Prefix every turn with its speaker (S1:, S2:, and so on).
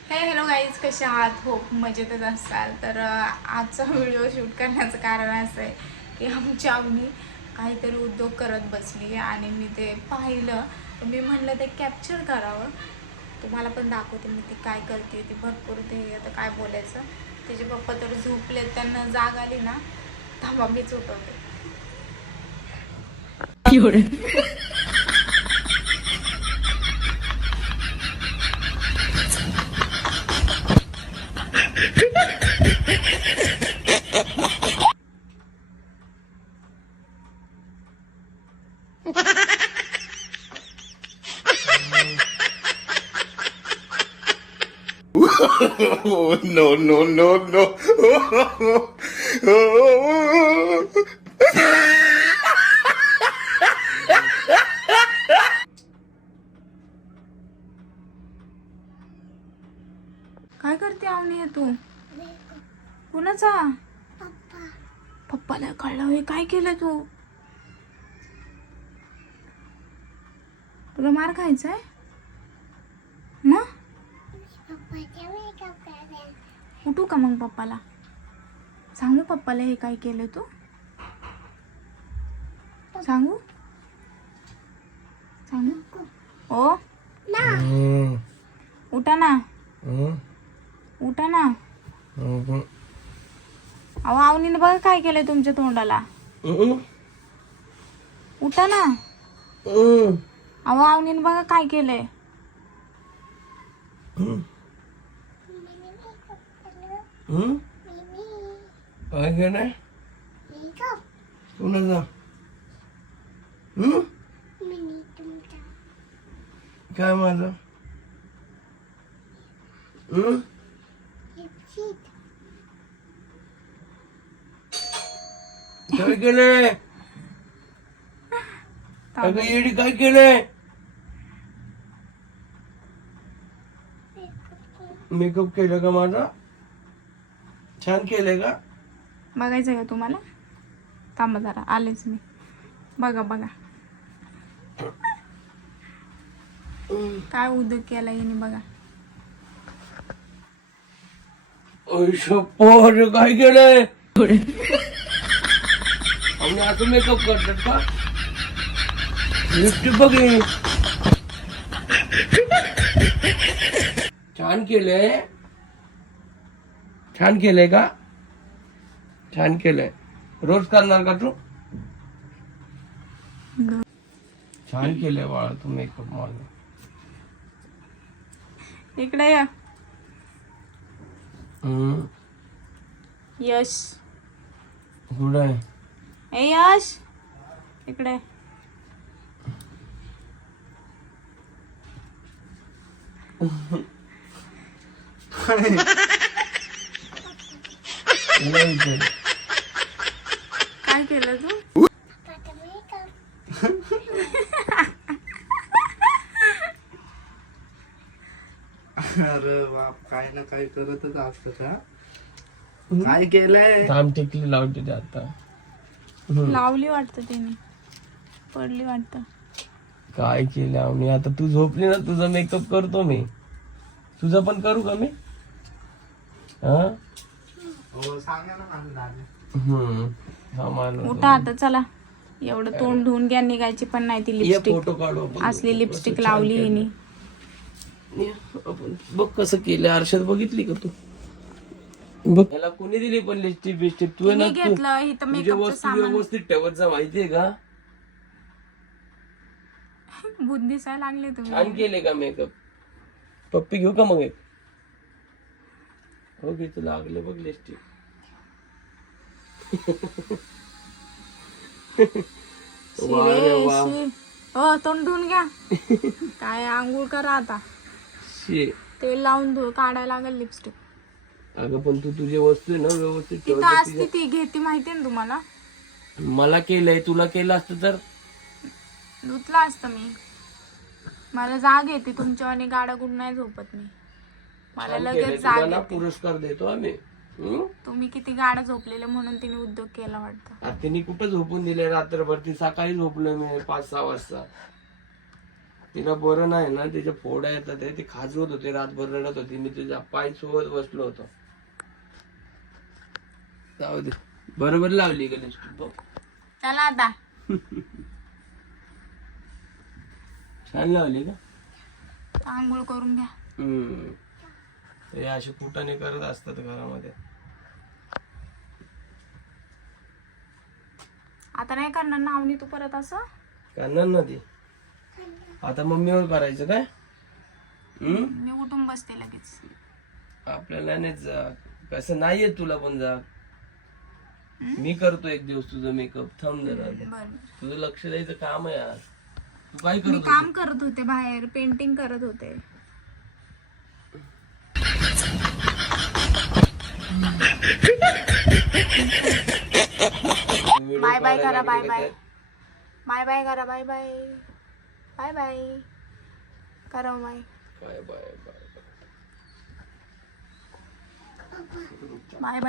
S1: Hello guys, कसे आहात? Hope मजेतच असाल. तर आजचा व्हिडिओ शूट करण्याचं कारण असं आहे की आमची अवनी काहीतरी उद्योग करत बसली आणि मी ते पाहिलं. तर मी म्हणलं ते कॅप्चर करावं, तुम्हाला पण दाखवते मी ती काय करते. ती भरपूर ते आता काय बोलायचं. तिचे पप्पा तर झोपले, त्यांना जाग आली ना थांबा मीच उठवते.
S2: No, no, no, no.
S1: काय करते अवनी? हे तू कुणाचा? पप्पाला कळलं हे काय केलं तू? तुला मार खायचा आहे मग? उठू का मग पप्पाला? सांगू पप्पाला हे काय केलं तू? सांगू सांगू ओ उठा ना, उठा ना. अहो आवनीने बघा काय केलंय तुमच्या तोंडाला. उठा ना. अहो आवनीने बघा काय केलंय.
S3: काय केलंय कुणाचा? काय माझं? काय केलंय? अगं येडी काय केलंय? मेकअप केलं का माझा? छान केलंय का?
S1: बघायचं का तुम्हाला? थांबा जरा, आलेच मी. बघा बघा काय उद्योग केला याने बघा.
S3: पोर काय केलंय? आणि असं मेकअप करतात का? लिपस्टिक बघे छान केलंय. छान केलंय का? छान केलंय. रोज करणार का तू? छान केलंय बाळा तू मेकअप मला.
S1: इकडे या. यश
S3: कुठं आहे?
S1: ए यश इकडे. काय केलं तू?
S4: अरे बाप, काय ना काय करतच असत का? काय केलंय?
S3: थांब टिकली लावते ते आता.
S1: लावली वाटतं त्याने, पडली वाटतं.
S3: काय केलं आम्ही? आता तू झोपली ना, तुझा मेकअप करतो मी. तुझा पण करू का मी? हा
S4: हो सांगा ना माझं दादा.
S3: उठा
S1: आता चला. एवढं तोंड धुवून घ्या, निघायची पण नाही ती लिपस्टिक.
S3: फोटो काढू आपण.
S1: असली लिपस्टिक लावली हिने.
S3: आपण बघ कसं केलं. आरशात बघितली का तू? बघ याला कोणी दिली पण लिपस्टिक? तू
S1: तिने घेतलं. ही तर मेकअपचं
S3: वस्तू
S1: सामान
S3: व्यवस्थित ठेवत जा, माहितीये का?
S1: भूत दिसायला लागले
S3: छान
S1: तुम्ही.
S3: केले का मेकअप? पप्पी घेऊ का मग एक? हो घेतो. लागले बघ लिपस्टिक.
S1: हो तोंड धुवून घ्या. काय आंघोळ करा आता. तेल लावून काढायला लागेल लिपस्टिक.
S3: अगं पण तू तुझी वस्तू आहे ना व्यवस्थित
S1: तिथं
S3: ठेवत
S1: असती ती घेते, माहितीये ना तुम्हाला.
S3: मला केलंय, तुला केलं असतं तर
S1: धुतलं असतं मी. मला जाग येते तुमच्या आणि गाडा गुड नाही झोपत मी. मला लगेच जाग
S3: तुला
S1: येते.
S3: पुरस्कार देतो आम्ही.
S1: तुम्ही किती गाडा झोपलेले म्हणून तिने उद्योग केला वाटतं.
S3: तिने कुठं झोपून दिले रात्रभर? ती सकाळी झोपलो मी 5-6 वाजता. तिला बरं नाही ना, तिच्या फोड्या येतात ते खाजवत होते, रातभर रडत होती. मी तुझ्या पाय सोबत बसलो होतो. जाऊ दे, बरोबर लावली का लिपस्टिक बघ.
S1: चला आता
S3: छान लावली का?
S1: आंघोळ करून घ्या.
S3: हे असे कुटाने करत असतात घरामध्ये.
S1: आता नाही करणार ना अवनी तू परत असं?
S3: करणार ना ती. आता मम्मीवर करायचं काय?
S1: मी उठून बसते लगेच.
S3: आपल्याला नाही जा, कसं नाही येत तुला पण जा. मी करतो एक दिवस तुझं मेकअप. थांब जरा,
S1: बरं
S3: तुझं लक्ष द्यायचं काम आहे यार. तू काय
S1: मी
S3: करत
S1: काम करत होते बाहेर, पेंटिंग करत होते. बाय बाय करा, बाय बाय. बाय बाय करा, बाय बाय. बाय बाय करा, bye
S3: bye bye bye
S1: bye bye.